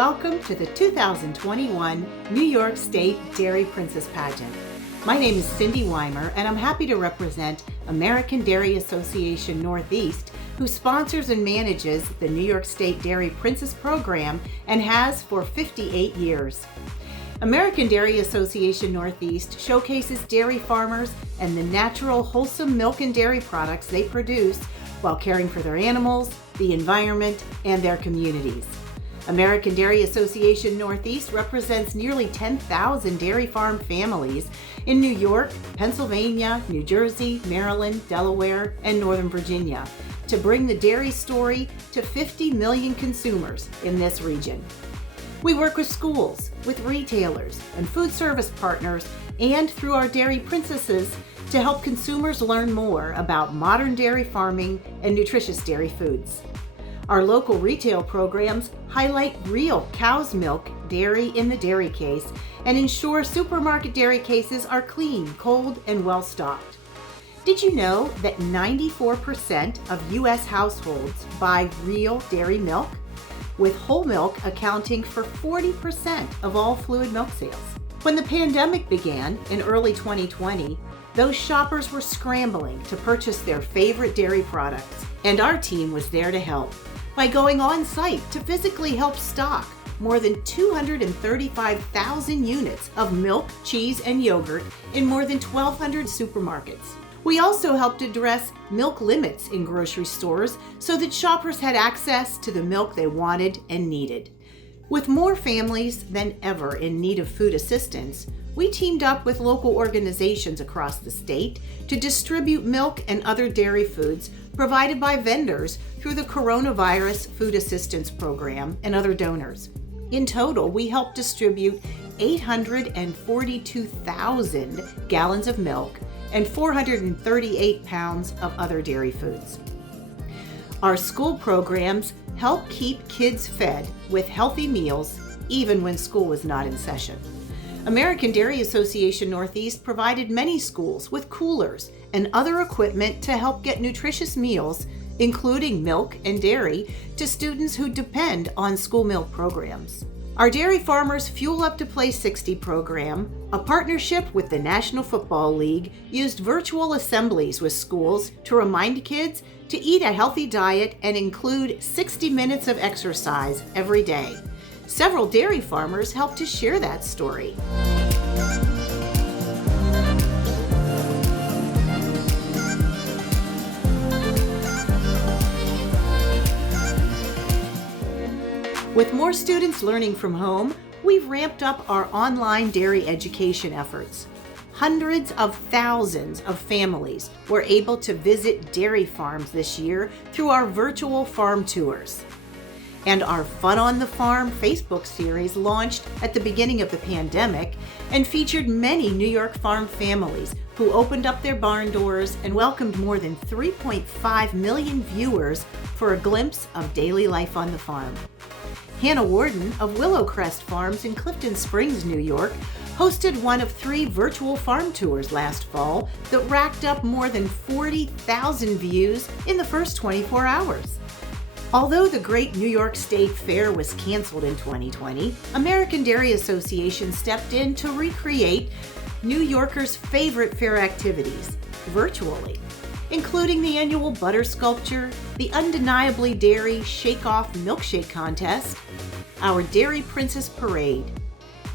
welcome to the 2021 New York State Dairy Princess Pageant. My name is Cindy Weimer, and I'm happy to represent American Dairy Association Northeast, who sponsors and manages the New York State Dairy Princess program and has for 58 years. American Dairy Association Northeast showcases dairy farmers and the natural, wholesome milk and dairy products they produce while caring for their animals, the environment, and their communities. American Dairy Association Northeast represents nearly 10,000 dairy farm families in New York, Pennsylvania, New Jersey, Maryland, Delaware, and Northern Virginia to bring the dairy story to 50 million consumers in this region. We work with schools, with retailers, and food service partners, and through our Dairy Princesses to help consumers learn more about modern dairy farming and nutritious dairy foods. Our local retail programs highlight real cow's milk dairy in the dairy case and ensure supermarket dairy cases are clean, cold, and well-stocked. Did you know that 94% of U.S. households buy real dairy milk, with whole milk accounting for 40% of all fluid milk sales? When the pandemic began in early 2020, those shoppers were scrambling to purchase their favorite dairy products, and our team was there to help by going on site to physically help stock more than 235,000 units of milk, cheese, and yogurt in more than 1,200 supermarkets. We also helped address milk limits in grocery stores so that shoppers had access to the milk they wanted and needed. With more families than ever in need of food assistance, we teamed up with local organizations across the state to distribute milk and other dairy foods provided by vendors through the Coronavirus Food Assistance Program and other donors. In total, we helped distribute 842,000 gallons of milk and 438 pounds of other dairy foods. Our school programs help keep kids fed with healthy meals even when school was not in session. American Dairy Association Northeast provided many schools with coolers and other equipment to help get nutritious meals, including milk and dairy, to students who depend on school meal programs. Our Dairy Farmers Fuel Up to Play 60 program, a partnership with the National Football League, used virtual assemblies with schools to remind kids to eat a healthy diet and include 60 minutes of exercise every day. Several dairy farmers helped to share that story. With more students learning from home, we've ramped up our online dairy education efforts. Hundreds of thousands of families were able to visit dairy farms this year through our virtual farm tours. And our Fun on the Farm Facebook series launched at the beginning of the pandemic and featured many New York farm families who opened up their barn doors and welcomed more than 3.5 million viewers for a glimpse of daily life on the farm. Hannah Warden of Willowcrest Farms in Clifton Springs, New York, hosted one of 3 virtual farm tours last fall that racked up more than 40,000 views in the first 24 hours. Although the Great New York State Fair was canceled in 2020, American Dairy Association stepped in to recreate New Yorkers' favorite fair activities virtually, including the annual butter sculpture, the undeniably dairy shake-off milkshake contest, our Dairy Princess Parade,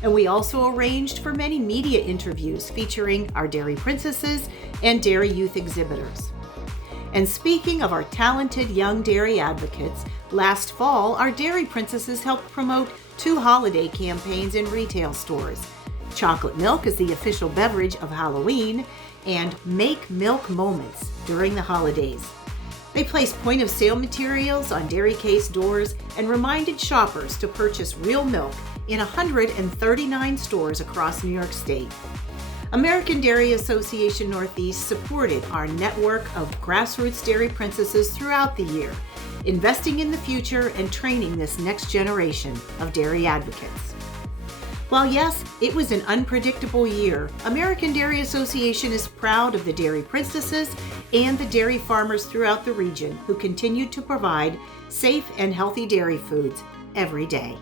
and we also arranged for many media interviews featuring our Dairy Princesses and dairy youth exhibitors. And speaking of our talented young dairy advocates, last fall, our Dairy Princesses helped promote 2 holiday campaigns in retail stores. Chocolate milk is the official beverage of Halloween, and Make Milk Moments during the holidays. They placed point-of-sale materials on dairy case doors and reminded shoppers to purchase real milk in 139 stores across New York State. American Dairy Association Northeast supported our network of grassroots dairy princesses throughout the year, investing in the future and training this next generation of dairy advocates. While yes, it was an unpredictable year, American Dairy Association is proud of the Dairy Princesses and the dairy farmers throughout the region who continue to provide safe and healthy dairy foods every day.